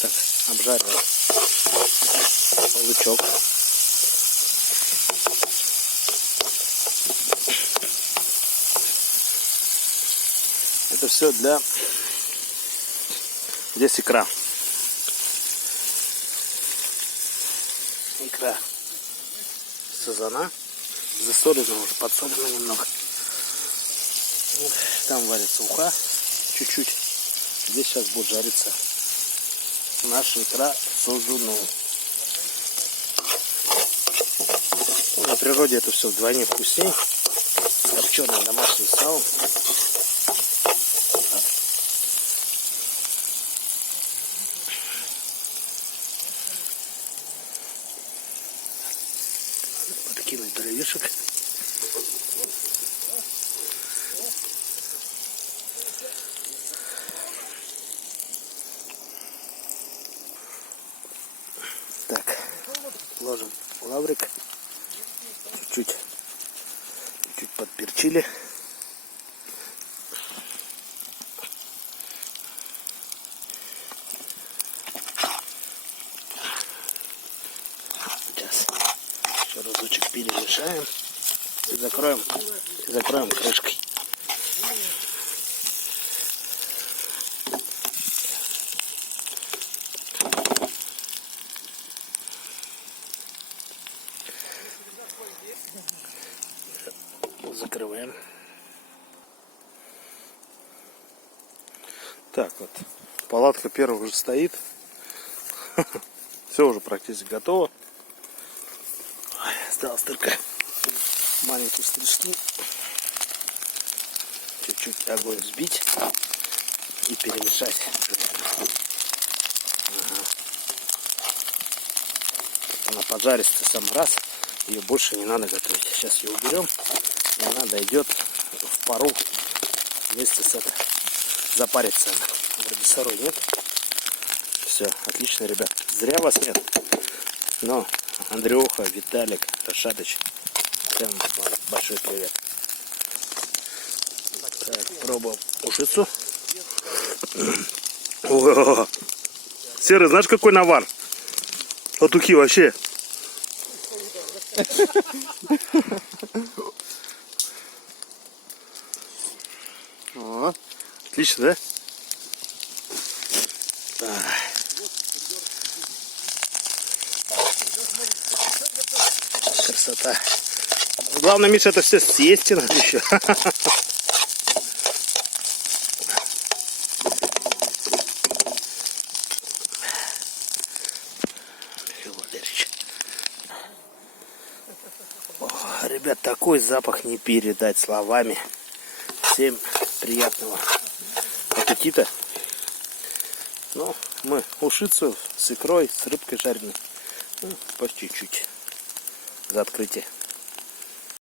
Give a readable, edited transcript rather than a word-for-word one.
Так, обжариваем лучок. Это все для... Здесь икра. Икра сазана. Засолена уже, подсолена немного. Вот, там варится уха чуть-чуть. Здесь сейчас будет жариться наша икра сазуну. На природе это все вдвойне вкуснее. Копченым домашним салом. Подкинуть дровишек. Так, ложим лаврик. Чуть-чуть подперчили. Сейчас еще разочек перемешаем и закроем крышкой. Закрываем. Так вот, палатка первая уже стоит. Все уже практически готово. Осталось только маленькие стрижки. Чуть-чуть огонь сбить и перемешать. Ага. Она поджарится в самый раз. Ее больше не надо готовить. Сейчас ее уберем. И она дойдет в пару вместе с этой. Запарится она. Вроде сырой нет. Все, отлично, ребят. Зря вас нет. Но Андрюха, Виталик, Рашатыч, всем вам большой привет. Так, пробуем ушицу. О-о-о. Серый, знаешь, какой навар? От ухи вообще. О, отлично, да? Красота. Главное, Миша, это все съесть надо еще. Ребят, такой запах не передать словами. Всем приятного аппетита. Ну, мы ушицу с икрой, с рыбкой жареной. Ну, по чуть-чуть за открытие.